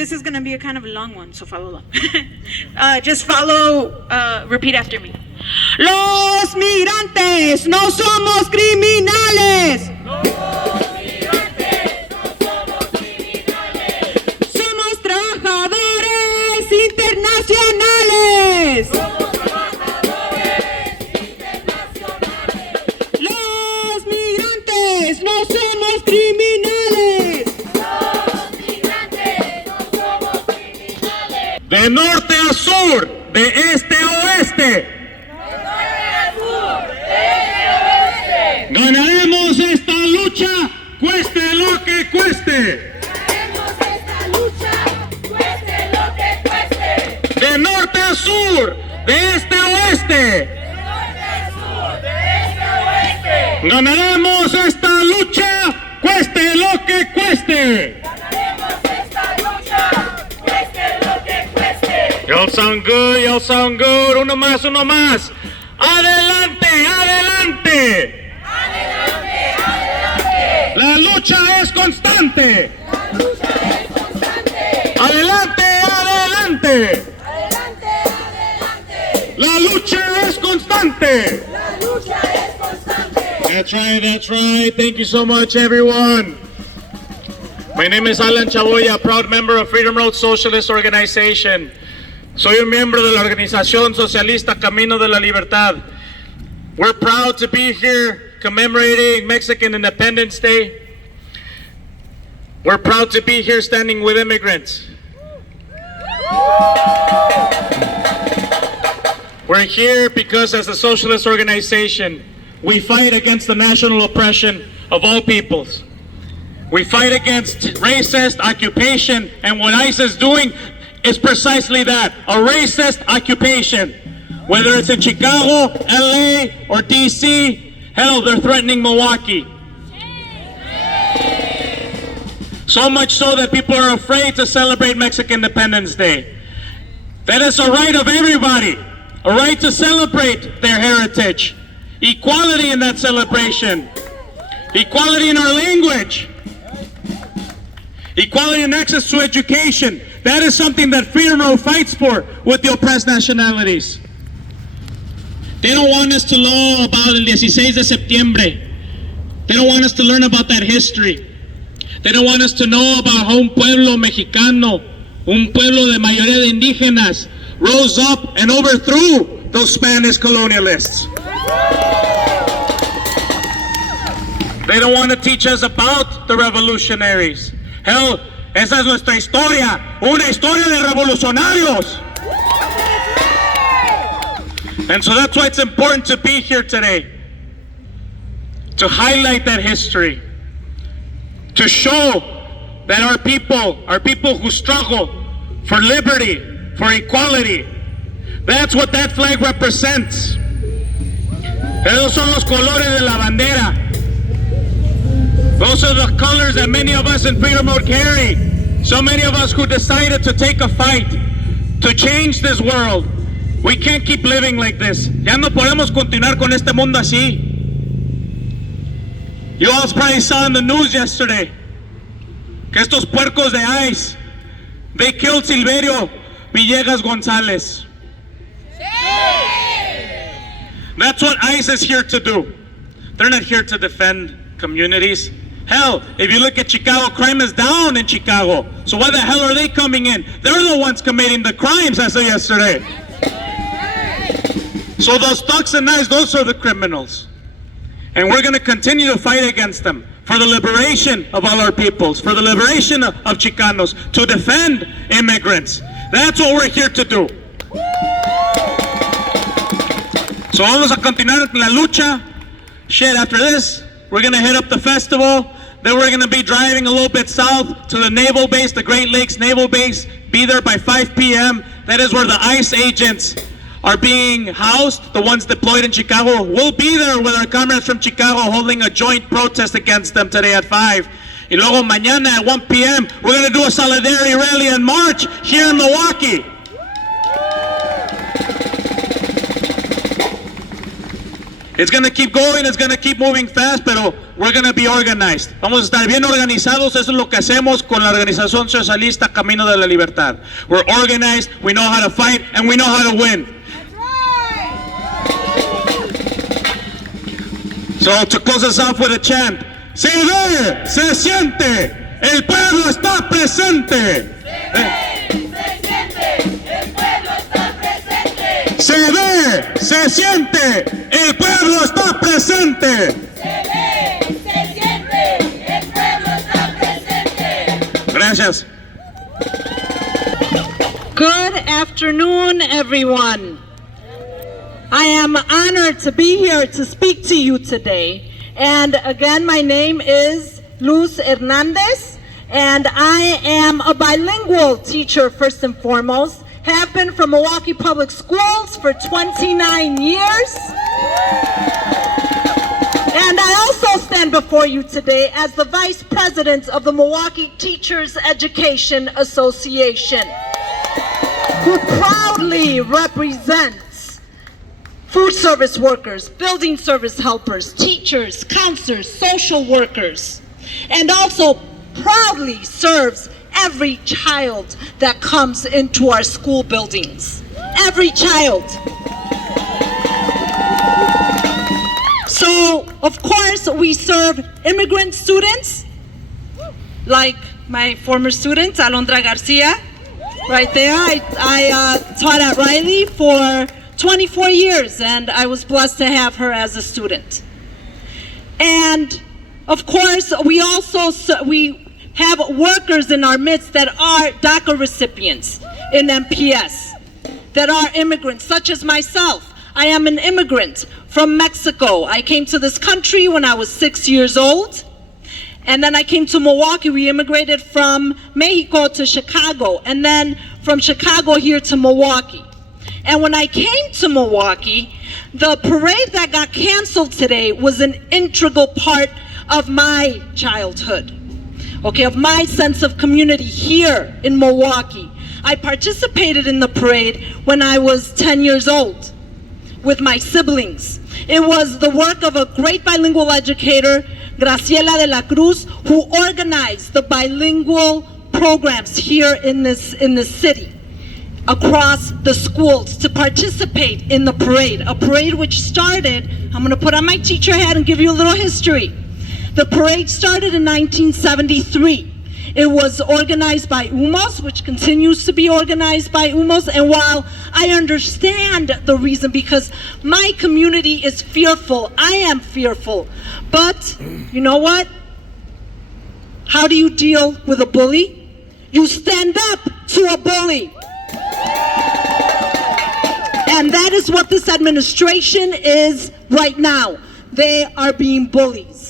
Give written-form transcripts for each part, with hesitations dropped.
this is going to be a kind of a long one, so follow along. Just follow, repeat after me. Los migrantes no somos criminales. Los migrantes no somos criminales. Somos trabajadores internacionales. Somos trabajadores internacionales. Los migrantes no somos criminales. Los migrantes no somos criminales. De norte a sur, de este a oeste. Ganaremos esta lucha, cueste lo que cueste. Ganaremos esta lucha, cueste lo que cueste. De norte a sur, de este a oeste. De norte a sur, de este a oeste. Ganaremos esta lucha, cueste lo que cueste. Ganaremos esta lucha, cueste lo que cueste. Y'all sound good, y'all sound good. Uno más, uno más. Adelante, adelante. La lucha es constante. La lucha es constante. Adelante, adelante. Adelante, adelante. La lucha es constante. La lucha es constante. That's right, that's right. Thank you so much, everyone. My name is Alan Chaboya, proud member of Freedom Road Socialist Organization. Soy un miembro de la organización socialista Camino de la Libertad. We're proud to be here commemorating Mexican Independence Day. We're proud to be here standing with immigrants. We're here because as a socialist organization, we fight against the national oppression of all peoples. We fight against racist occupation, and what ICE is doing is precisely that, a racist occupation. Whether it's in Chicago, LA, or DC, hell, they're threatening Milwaukee. So much so that people are afraid to celebrate Mexican Independence Day. That is a right of everybody, a right to celebrate their heritage. Equality in that celebration. Equality in our language. Equality in access to education. That is something that Freedom Road fights for with the oppressed nationalities. They don't want us to know about el 16 de septiembre. They don't want us to learn about that history. They don't want us to know about how un pueblo mexicano, un pueblo de mayoría de indígenas, rose up and overthrew those Spanish colonialists. They don't want to teach us about the revolutionaries. Hell, esa es nuestra historia, una historia de revolucionarios. And so that's why it's important to be here today, to highlight that history, to show that our people who struggle for liberty, for equality, that's what that flag represents. Esos son los colores de la bandera. Those are the colors that many of us in Freedom Road carry. So many of us who decided to take a fight to change this world. We can't keep living like this. Ya no podemos continuar con este mundo así. You all probably saw in the news yesterday que estos puercos de ICE, they killed Silverio Villegas Gonzalez. That's what ICE is here to do. They're not here to defend communities. Hell, if you look at Chicago, crime is down in Chicago. So why the hell are they coming in? They're the ones committing the crimes as of yesterday. So those thugs and knives, those are the criminals. And we're going to continue to fight against them for the liberation of all our peoples, for the liberation of Chicanos, to defend immigrants. That's what we're here to do. So vamos a continuar con la lucha. Shit, after this, we're going to hit up the festival. Then we're going to be driving a little bit south to the naval base, the Great Lakes Naval Base. Be there by 5 p.m. That is where the ICE agents are being housed, the ones deployed in Chicago. We'll be there with our comrades from Chicago holding a joint protest against them today at 5. Y luego mañana at 1 p.m., we're going to do a solidarity rally and march here in It's going to keep going, it's going to keep moving fast, pero we're going to be organized. Vamos a estar bien organizados, eso es lo que hacemos con la organización socialista Camino de la Libertad. We're organized, we know how to fight, and we know how to win. So to close us off with a chant, se ve, se siente, el pueblo está presente. Se ve, se siente, el pueblo está presente. Se ve, se siente, el pueblo está presente. Gracias. Good afternoon, everyone. I am honored to be here to speak to you today. And again, my name is Luz Hernandez, and I am a bilingual teacher first and foremost. Have been from Milwaukee Public Schools for 29 years. And I also stand before you today as the Vice President of the Milwaukee Teachers Education Association, who proudly represents food service workers, building service helpers, teachers, counselors, social workers, and also proudly serves every child that comes into our school buildings. Every child. So, of course, we serve immigrant students, like my former student, Alondra Garcia, right there. I taught at Riley for 24 years, and I was blessed to have her as a student. And, of course, we have workers in our midst that are DACA recipients in MPS, that are immigrants, such as myself. I am an immigrant from Mexico. I came to this country when I was 6 years old, and then I came to Milwaukee. We immigrated from Mexico to Chicago, and then from Chicago here to Milwaukee. And when I came to Milwaukee, the parade that got canceled today was an integral part of my childhood. Okay, of my sense of community here in Milwaukee. I participated in the parade when I was 10 years old with my siblings. It was the work of a great bilingual educator, Graciela de la Cruz, who organized the bilingual programs here in this city, across the schools, to participate in the parade. A parade which started, I'm gonna put on my teacher hat and give you a little history. The parade started in 1973. It was organized by UMOS, which continues to be organized by UMOS. And while I understand the reason, because my community is fearful, I am fearful. But you know what? How do you deal with a bully? You stand up to a bully. And that is what this administration is right now. They are being bullies.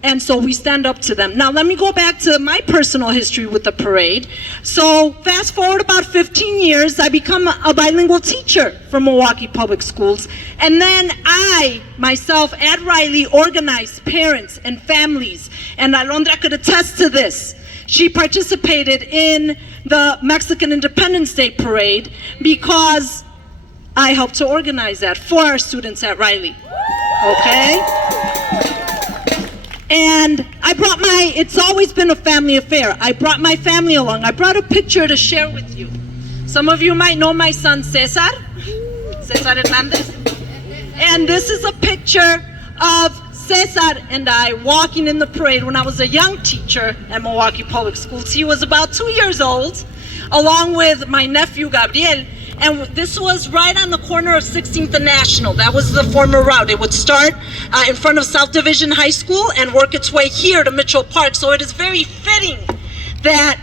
And so we stand up to them. Now let me go back to my personal history with the parade. So fast forward about 15 years, I become a bilingual teacher for Milwaukee Public Schools. And then I, myself, at Riley, organized parents and families. And Alondra could attest to this. She participated in the Mexican Independence Day parade because I helped to organize that for our students at Riley. Okay? And I brought it's always been a family affair. I brought my family along. I brought a picture to share with you. Some of you might know my son Cesar Hernandez. And this is a picture of Cesar and I walking in the parade when I was a young teacher at Milwaukee Public Schools. He was about 2 years old, along with my nephew Gabriel. And this was right on the corner of 16th and National. That was the former route. It would start in front of South Division High School and work its way here to Mitchell Park. So it is very fitting that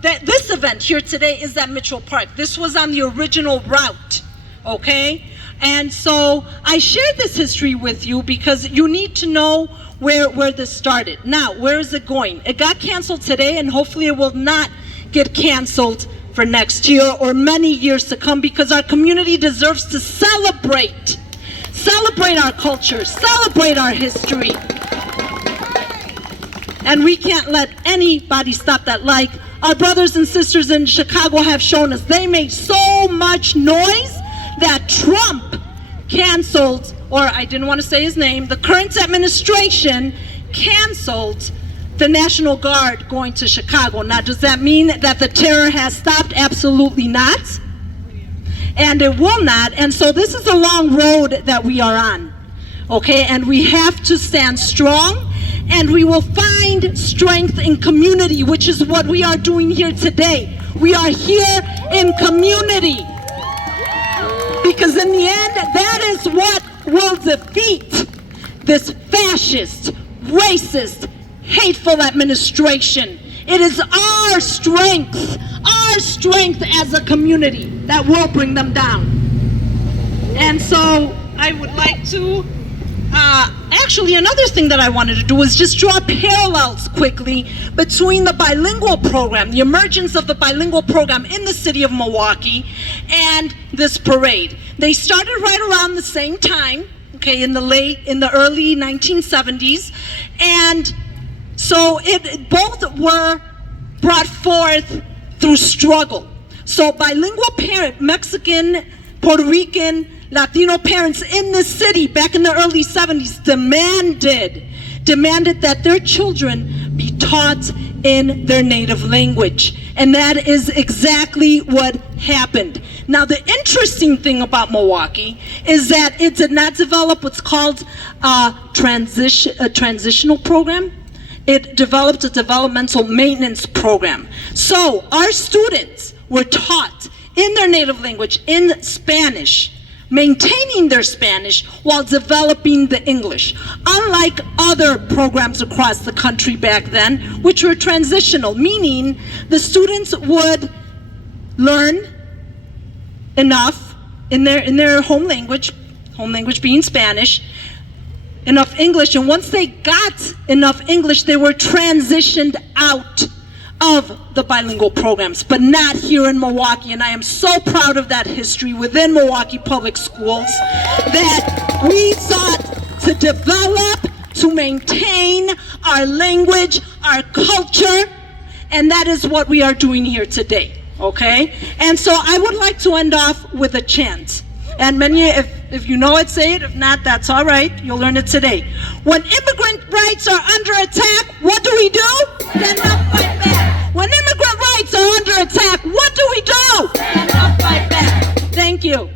this event here today is at Mitchell Park. This was on the original route, okay? And so I shared this history with you because you need to know where this started. Now, where is it going? It got canceled today, and hopefully it will not get canceled for next year or many years to come, because our community deserves to celebrate our culture, celebrate our history. And we can't let anybody stop that. Like our brothers and sisters in Chicago have shown us, they made so much noise that Trump canceled or I didn't want to say his name, the current administration canceled the National Guard going to Chicago. Now, does that mean that the terror has stopped? Absolutely not. And it will not. And so this is a long road that we are on. Okay, and we have to stand strong, and we will find strength in community, which is what we are doing here today. We are here in community. Because in the end, that is what will defeat this fascist, racist, hateful administration. It is our strength as a community that will bring them down. And so I would like to, actually another thing that I wanted to do is just draw parallels quickly between the bilingual program, the emergence of the bilingual program in the city of Milwaukee, and this parade. They started right around the same time, okay, in the early 1970s, and so both were brought forth through struggle. So bilingual Mexican, Puerto Rican, Latino parents in this city back in the early 70s demanded that their children be taught in their native language. And that is exactly what happened. Now, the interesting thing about Milwaukee is that it did not develop what's called a transitional program. It developed a developmental maintenance program. So our students were taught in their native language, in Spanish, maintaining their Spanish while developing the English. Unlike other programs across the country back then, which were transitional, meaning the students would learn enough in their home language being Spanish, enough English, and once they got enough English, they were transitioned out of the bilingual programs, but not here in Milwaukee. And I am so proud of that history within Milwaukee Public Schools, that we sought to develop, to maintain our language, our culture, and that is what we are doing here today, okay? And so I would like to end off with a chant. And many, if you know it, say it. If not, that's all right. You'll learn it today. When immigrant rights are under attack, what do we do? Stand up, fight back. When immigrant rights are under attack, what do we do? Stand up, fight back. Thank you.